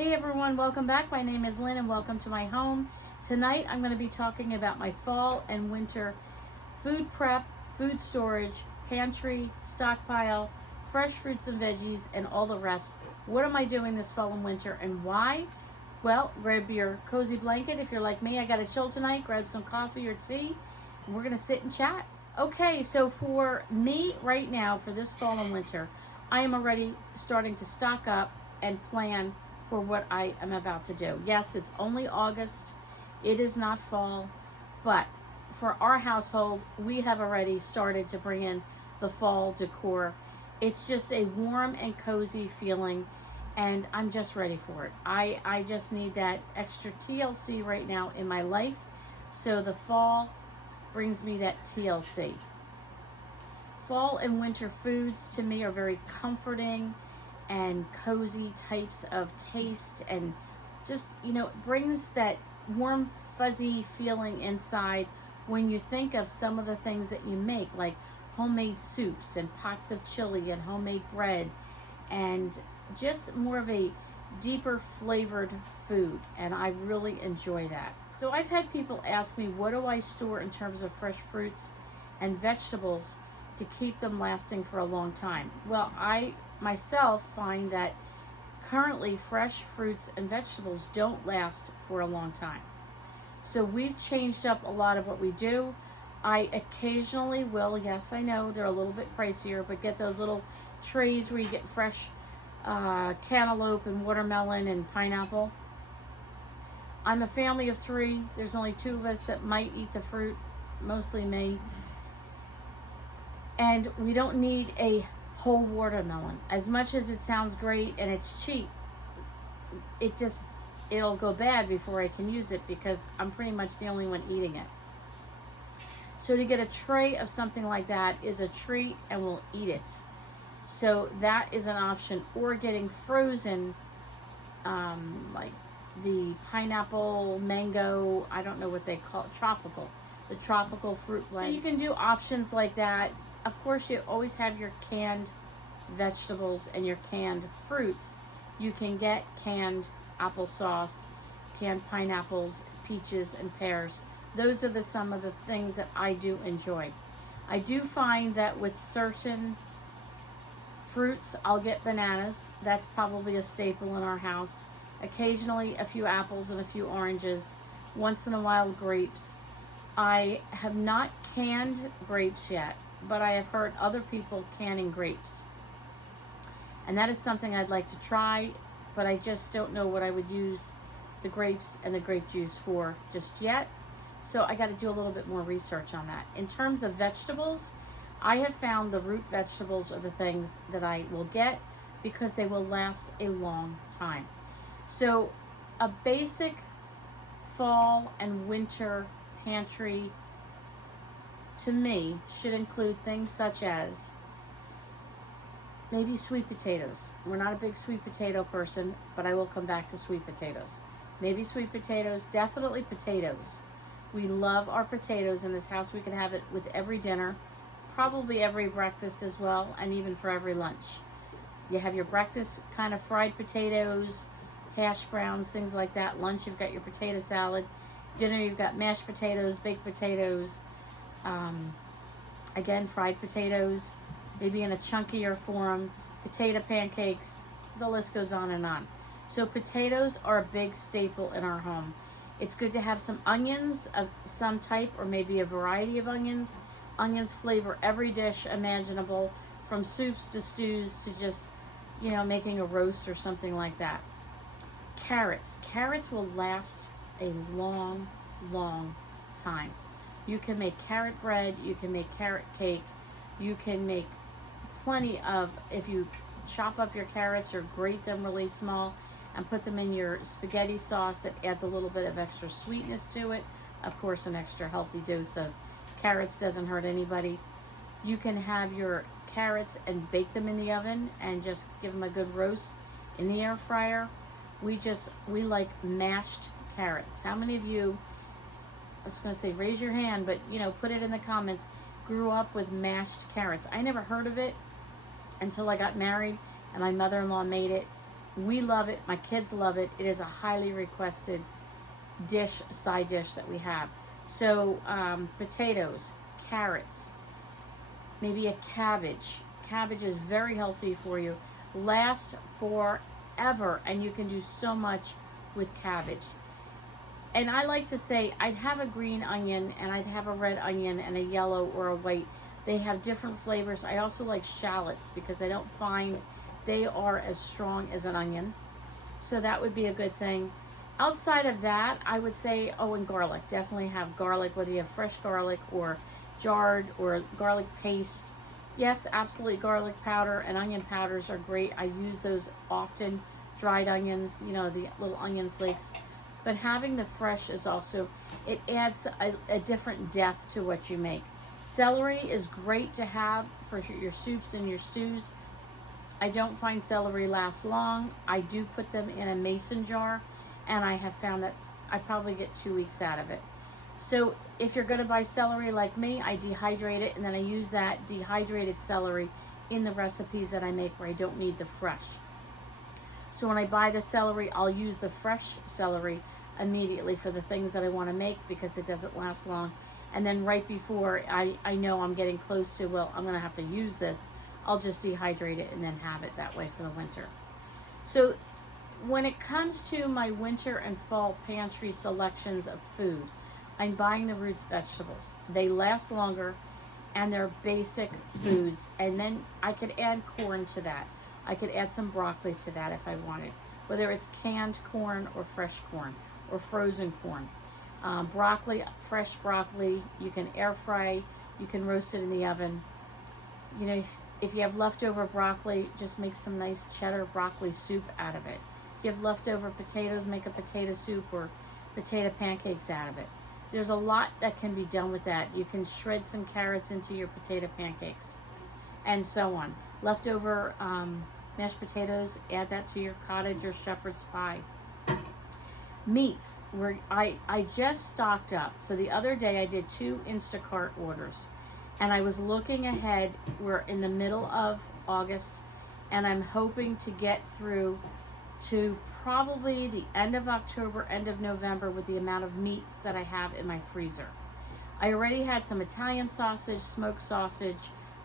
Hey everyone, welcome back. My name is Lynn and welcome to my home. Tonight I'm going to be talking about my fall and winter food prep, food storage, pantry, stockpile, fresh fruits and veggies, and all the rest. What am I doing this fall and winter and why? Well, grab your cozy blanket. If you're like me, I got to chill tonight. Grab some coffee or tea and we're going to sit and chat. Okay, so for me right now, for this fall and winter, I am already starting to stock up and plan for what I am about to do. Yes, it's only August. It is not fall, but for our household, we have already started to bring in the fall decor. It's just a warm and cozy feeling, and I'm just ready for it. I just need that extra TLC right now in my life, so the fall brings me that TLC. Fall and winter foods to me are very comforting and cozy types of taste, and just, it brings that warm fuzzy feeling inside when you think of some of the things that you make, like homemade soups and pots of chili and homemade bread, and just more of a deeper flavored food, and I really enjoy that. So I've had people ask me, what do I store in terms of fresh fruits and vegetables to keep them lasting for a long time? Well, I myself find that currently fresh fruits and vegetables don't last for a long time. So we've changed up a lot of what we do. I occasionally will, yes, I know they're a little bit pricier, but get those little trays where you get fresh cantaloupe and watermelon and pineapple. I'm a family of 3. There's only 2 of us that might eat the fruit, mostly me. And we don't need a whole watermelon. As much as it sounds great and it's cheap, it'll go bad before I can use it because I'm pretty much the only one eating it. So to get a tray of something like that is a treat, and we'll eat it. So that is an option. Or getting frozen, like the pineapple, mango, I don't know what they call it, the tropical fruit blend. So you can do options like that. Of course, you always have your canned vegetables and your canned fruits. You can get canned applesauce, canned pineapples, peaches, and pears. Those are some of the things that I do enjoy. I do find that with certain fruits, I'll get bananas. That's probably a staple in our house. Occasionally, a few apples and a few oranges. Once in a while, grapes. I have not canned grapes yet, but I have heard other people canning grapes. And that is something I'd like to try, but I just don't know what I would use the grapes and the grape juice for just yet. So I got to do a little bit more research on that. In terms of vegetables, I have found the root vegetables are the things that I will get because they will last a long time. So a basic fall and winter pantry to me should include things such as maybe sweet potatoes. We're not a big sweet potato person, but I will come back to sweet potatoes. Maybe sweet potatoes, definitely potatoes. We love our potatoes in this house. We can have it with every dinner, probably every breakfast as well, and even for every lunch. You have your breakfast kind of fried potatoes, hash browns, things like that. Lunch, you've got your potato salad. Dinner, you've got mashed potatoes, baked potatoes, again, fried potatoes, maybe in a chunkier form, potato pancakes, the list goes on and on. So potatoes are a big staple in our home. It's good to have some onions of some type, or maybe a variety of onions. Onions flavor every dish imaginable, from soups to stews to just, making a roast or something like that. Carrots. Carrots will last a long, long time. You can make carrot bread, you can make carrot cake, you can make plenty of, if you chop up your carrots or grate them really small and put them in your spaghetti sauce, it adds a little bit of extra sweetness to it. Of course, an extra healthy dose of carrots doesn't hurt anybody. You can have your carrots and bake them in the oven and just give them a good roast in the air fryer. We like mashed carrots. How many of you, I was going to say raise your hand, but put it in the comments, grew up with mashed carrots? I never heard of it until I got married and my mother-in-law made it We love it. My kids love it. It is a highly requested side dish that we have. So potatoes, carrots, maybe a cabbage. Cabbage is very healthy for you. Lasts forever, and you can do so much with cabbage. And I like to say I'd have a green onion and I'd have a red onion and a yellow or a white. They have different flavors. I also like shallots because I don't find they are as strong as an onion. So that would be a good thing. Outside of that, I would say, oh, and garlic. Definitely have garlic, whether you have fresh garlic or jarred or garlic paste. Yes, absolutely, garlic powder and onion powders are great. I use those often. Dried onions, you know, the little onion flakes. But having the fresh is also, it adds a different depth to what you make. Celery is great to have for your soups and your stews. I don't find celery lasts long. I do put them in a mason jar, and I have found that I probably get 2 weeks out of it. So if you're going to buy celery like me, I dehydrate it, and then I use that dehydrated celery in the recipes that I make where I don't need the fresh. So when I buy the celery, I'll use the fresh celery immediately for the things that I want to make because it doesn't last long. And then right before I know I'm getting close to, well, I'm going to have to use this, I'll just dehydrate it and then have it that way for the winter. So when it comes to my winter and fall pantry selections of food, I'm buying the root vegetables. They last longer and they're basic foods. And then I could add corn to that. I could add some broccoli to that if I wanted, whether it's canned corn or fresh corn or frozen corn. Broccoli, fresh broccoli, you can air fry, you can roast it in the oven. You know, if you have leftover broccoli, just make some nice cheddar broccoli soup out of it. If you have leftover potatoes, make a potato soup or potato pancakes out of it. There's a lot that can be done with that. You can shred some carrots into your potato pancakes and so on. Leftover mashed potatoes, add that to your cottage or shepherd's pie. Meats, where I just stocked up. So the other day I did 2 Instacart orders, and I was looking ahead. We're in the middle of August, and I'm hoping to get through to probably the end of October, end of November with the amount of meats that I have in my freezer. I already had some Italian sausage, smoked sausage,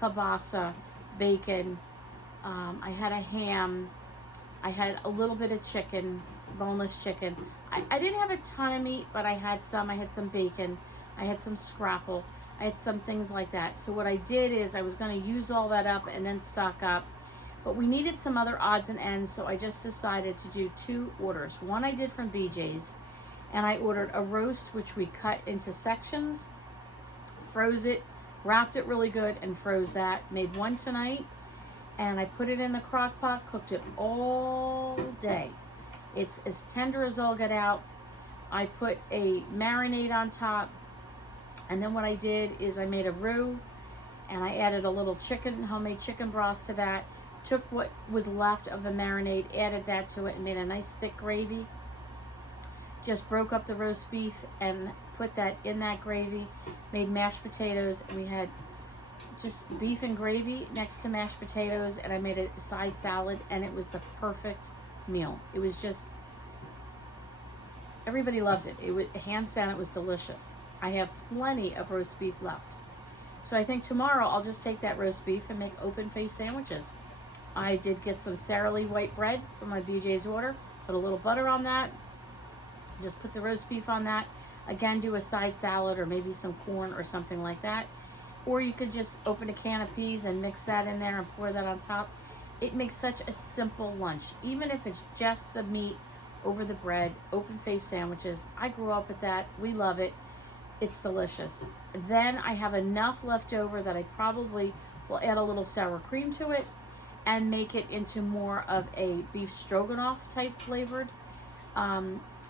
kielbasa, bacon. I had a ham. I had a little bit of chicken, boneless chicken. I didn't have a ton of meat, but I had some. I had some bacon. I had some scrapple. I had some things like that. So what I did is I was going to use all that up and then stock up. But we needed some other odds and ends, so I just decided to do 2 orders. One I did from BJ's, and I ordered a roast, which we cut into sections, froze it, wrapped it really good, and froze that. Made one tonight, and I put it in the crock pot, cooked it all day. It's as tender as all get out. I put a marinade on top, and then what I did is I made a roux, and I added a little chicken, homemade chicken broth to that. Took what was left of the marinade, added that to it, and made a nice thick gravy. Just broke up the roast beef and put that in that gravy. Made mashed potatoes, and we had just beef and gravy next to mashed potatoes, and I made a side salad, and it was the perfect meal. It was just, everybody loved it. It was, hands down, it was delicious. I have plenty of roast beef left. So I think tomorrow I'll just take that roast beef and make open face sandwiches. I did get some Sara Lee white bread from my BJ's order. Put a little butter on that. Just put the roast beef on that. Again, do a side salad or maybe some corn or something like that. Or you could just open a can of peas and mix that in there and pour that on top. It makes such a simple lunch. Even if it's just the meat over the bread, open face sandwiches. I grew up with that. We love it. It's delicious. Then I have enough left over that I probably will add a little sour cream to it and make it into more of a beef stroganoff type flavored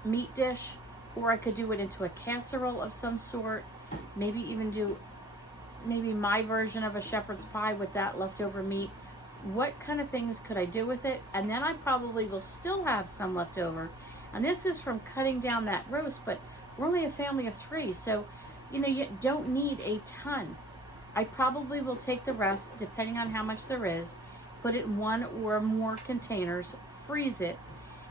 meat dish, or I could do it into a casserole of some sort, maybe even do maybe my version of a shepherd's pie with that leftover meat. What kind of things could I do with it? And then I probably will still have some left over, and this is from cutting down that roast, but we're only a family of 3, so you know, you don't need a ton. I probably will take the rest, depending on how much there is, put it in 1 or more containers, freeze it,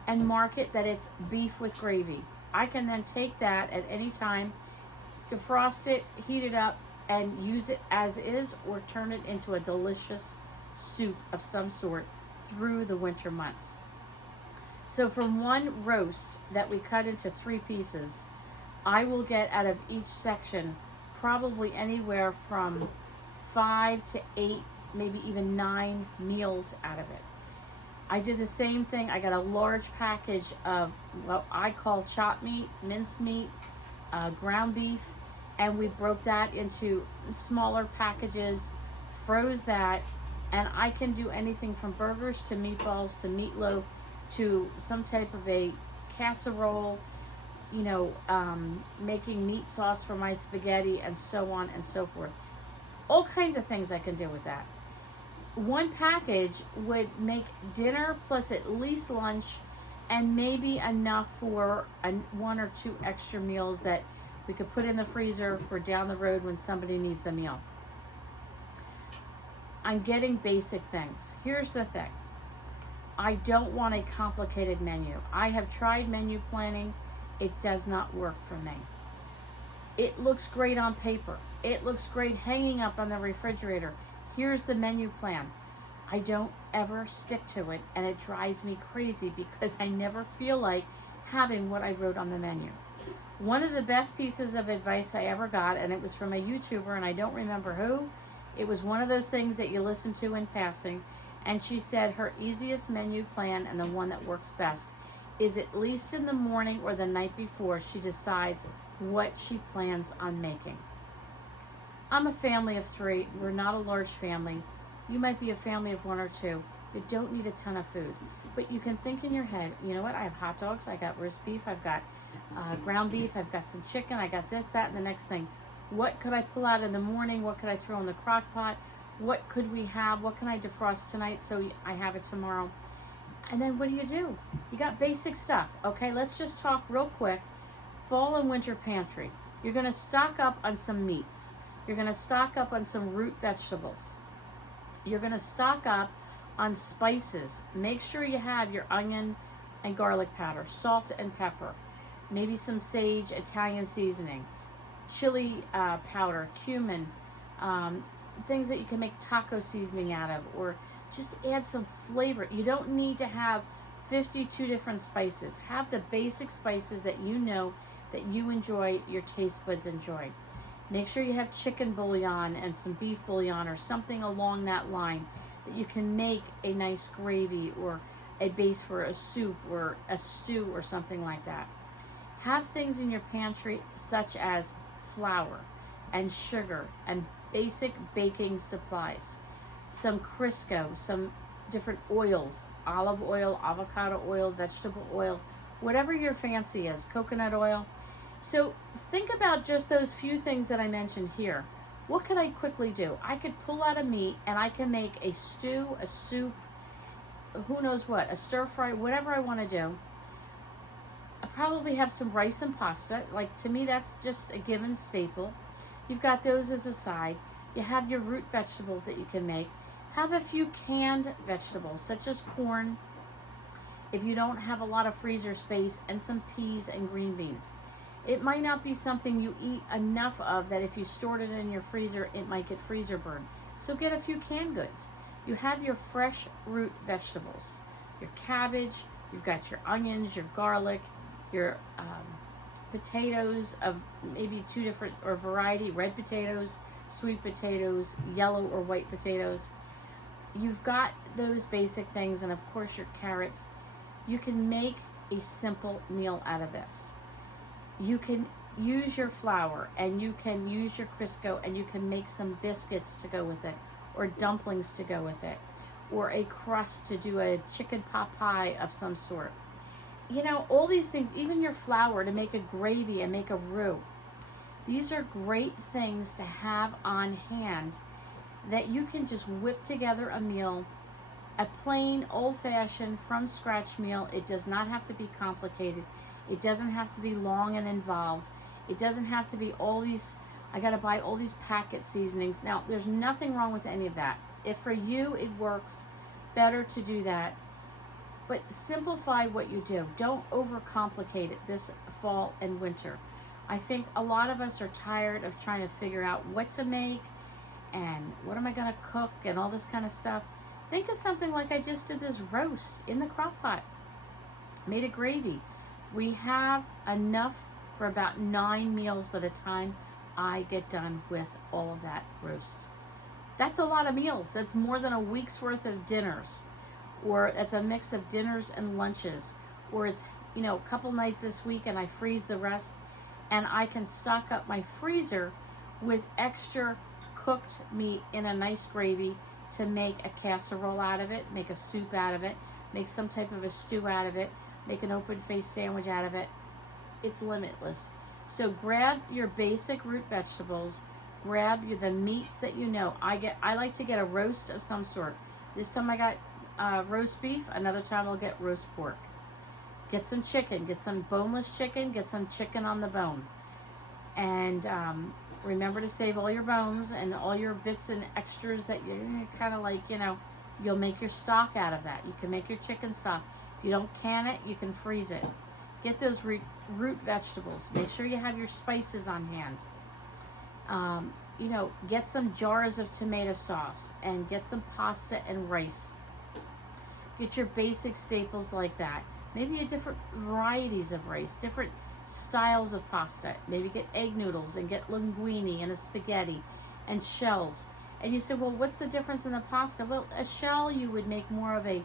and mark it that it's beef with gravy. I can then take that at any time, defrost it, heat it up, and use it as is, or turn it into a delicious soup of some sort through the winter months. So from one roast that we cut into 3 pieces, I will get out of each section probably anywhere from 5 to 8, maybe even 9 meals out of it. I did the same thing. I got a large package of what I call chopped meat, minced meat, ground beef, and we broke that into smaller packages, froze that, and I can do anything from burgers to meatballs to meatloaf to some type of a casserole, making meat sauce for my spaghetti, and so on and so forth. All kinds of things I can do with that. One package would make dinner plus at least lunch, and maybe enough for 1 or 2 extra meals that we could put in the freezer for down the road when somebody needs a meal. I'm getting basic things. Here's the thing. I don't want a complicated menu. I have tried menu planning. It does not work for me. It looks great on paper. It looks great hanging up on the refrigerator. Here's the menu plan. I don't ever stick to it, and it drives me crazy because I never feel like having what I wrote on the menu. One of the best pieces of advice I ever got, and it was from a YouTuber, and I don't remember who. It was one of those things that you listen to in passing, and she said her easiest menu plan, and the one that works best, is at least in the morning or the night before she decides what she plans on making. I'm a family of 3. We're not a large family. You might be a family of 1 or 2. You don't need a ton of food. But you can think in your head, you know what, I have hot dogs, I got roast beef, I've got ground beef, I've got some chicken, I got this, that, and the next thing. What could I pull out in the morning? What could I throw in the crock pot? What could we have? What can I defrost tonight so I have it tomorrow? And then what do? You got basic stuff. Okay, let's just talk real quick. Fall and winter pantry. You're going to stock up on some meats. You're going to stock up on some root vegetables. You're going to stock up on spices. Make sure you have your onion and garlic powder, salt and pepper, maybe some sage, Italian seasoning, chili powder, cumin, things that you can make taco seasoning out of, or just add some flavor. You don't need to have 52 different spices. Have the basic spices that you know that you enjoy, your taste buds enjoy. Make sure you have chicken bouillon and some beef bouillon or something along that line that you can make a nice gravy or a base for a soup or a stew or something like that. Have things in your pantry such as flour and sugar and basic baking supplies. Some Crisco, some different oils, olive oil, avocado oil, vegetable oil, whatever your fancy is, coconut oil. So think about just those few things that I mentioned here. What could I quickly do? I could pull out a meat and I can make a stew, a soup, who knows what, a stir fry, whatever I want to do. I probably have some rice and pasta. Like, to me, that's just a given staple. You've got those as a side. You have your root vegetables that you can make. Have a few canned vegetables, such as corn, if you don't have a lot of freezer space, and some peas and green beans. It might not be something you eat enough of that if you stored it in your freezer, it might get freezer burn. So get a few canned goods. You have your fresh root vegetables, your cabbage, you've got your onions, your garlic, your potatoes of maybe 2 different or variety, red potatoes, sweet potatoes, yellow or white potatoes. You've got those basic things, and of course your carrots. You can make a simple meal out of this. You can use your flour, and you can use your Crisco, and you can make some biscuits to go with it, or dumplings to go with it, or a crust to do a chicken pot pie of some sort. You know, all these things, even your flour to make a gravy and make a roux. These are great things to have on hand that you can just whip together a meal, a plain, old-fashioned, from-scratch meal. It does not have to be complicated. It doesn't have to be long and involved. It doesn't have to be all these, I gotta buy all these packet seasonings. Now, there's nothing wrong with any of that. If for you it works better to do that, But simplify what you do. Don't overcomplicate it this fall and winter. I think a lot of us are tired of trying to figure out what to make and what am I going to cook and all this kind of stuff. Think of something like I just did, this roast in the crock pot. Made a gravy. We have enough for about 9 meals by the time I get done with all of that roast. That's a lot of meals. That's more than a week's worth of dinners. Or it's a mix of dinners and lunches. Or it's, a couple nights this week and I freeze the rest. And I can stock up my freezer with extra cooked meat in a nice gravy to make a casserole out of it, make a soup out of it, make some type of a stew out of it, make an open-faced sandwich out of it. It's limitless. So grab your basic root vegetables, grab the meats that you know. I like to get a roast of some sort. This time I got roast beef, another time I'll get roast pork. Get some chicken, get some boneless chicken, get some chicken on the bone. And remember to save all your bones and all your bits and extras that you're kind of like, you'll make your stock out of that. You can make your chicken stock. If you don't can it, you can freeze it. Get those root vegetables. Make sure you have your spices on hand. Get some jars of tomato sauce and get some pasta and rice. Get your basic staples like that. Maybe a different varieties of rice, different styles of pasta. Maybe get egg noodles and get linguine and a spaghetti and shells. And you say, well, what's the difference in the pasta? Well, a shell you would make more of a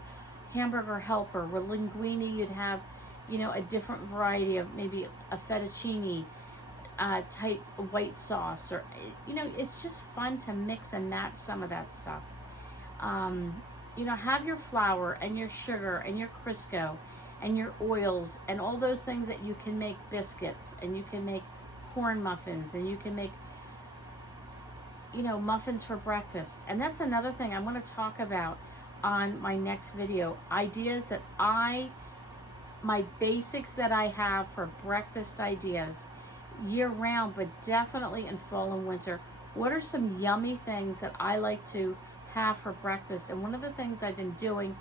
hamburger helper. With linguine you'd have, a different variety of maybe a fettuccine type white sauce, or it's just fun to mix and match some of that stuff. Have your flour and your sugar and your Crisco and your oils and all those things that you can make biscuits, and you can make corn muffins, and you can make muffins for breakfast. And that's another thing I'm going to talk about on my next video. Ideas that my basics that I have for breakfast ideas year round, but definitely in fall and winter. What are some yummy things that I like to have for breakfast? And one of the things I've been doing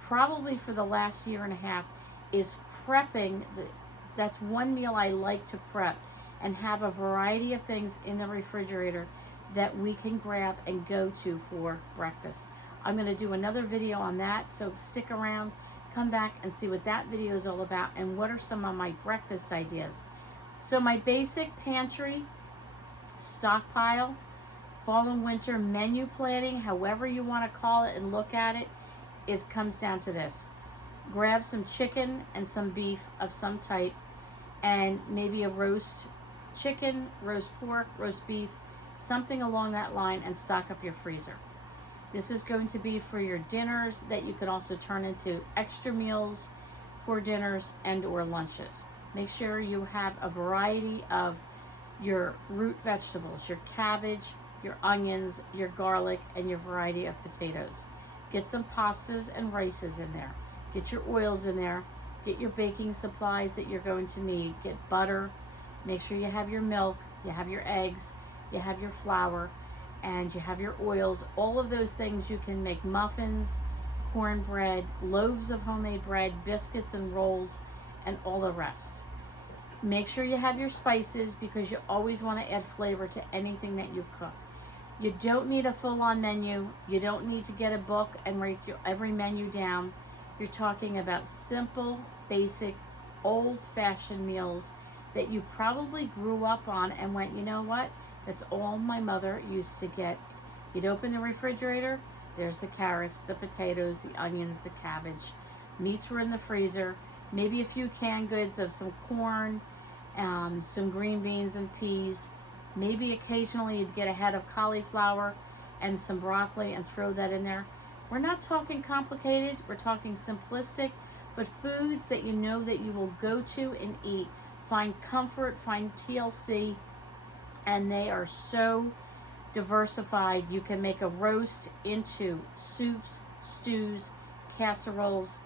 probably for the last year and a half is prepping. That's one meal I like to prep and have a variety of things in the refrigerator that we can grab and go to for breakfast. I'm going to do another video on that, so stick around, come back and see what that video is all about and what are some of my breakfast ideas. So my basic pantry, stockpile, fall and winter menu planning, however you want to call it and look at it, comes down to this. Grab some chicken and some beef of some type, and maybe a roast chicken, roast pork, roast beef, something along that line, and stock up your freezer. This is going to be for your dinners that you could also turn into extra meals for dinners and or lunches. Make sure you have a variety of your root vegetables, your cabbage, your onions, your garlic, and your variety of potatoes. Get some pastas and rices in there. Get your oils in there. Get your baking supplies that you're going to need. Get butter. Make sure you have your milk, you have your eggs, you have your flour, and you have your oils. All of those things you can make muffins, cornbread, loaves of homemade bread, biscuits and rolls, and all the rest. Make sure you have your spices because you always want to add flavor to anything that you cook. You don't need a full-on menu. You don't need to get a book and write every menu down. You're talking about simple, basic, old-fashioned meals that you probably grew up on and went, you know what? That's all my mother used to get. You'd open the refrigerator, there's the carrots, the potatoes, the onions, the cabbage. Meats were in the freezer. Maybe a few canned goods of some corn, some green beans and peas. Maybe occasionally you'd get a head of cauliflower and some broccoli and throw that in there. We're not talking complicated, we're talking simplistic, but foods that you know that you will go to and eat. Find comfort, find TLC, and they are so diversified. You can make a roast into soups, stews, casseroles,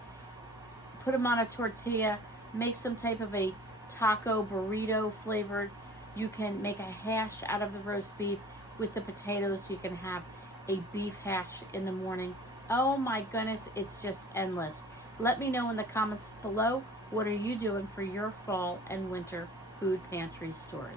put them on a tortilla, make some type of a taco burrito flavored. You can make a hash out of the roast beef with the potatoes, so you can have a beef hash in the morning. Oh my goodness, it's just endless. Let me know in the comments below, what are you doing for your fall and winter food pantry storage?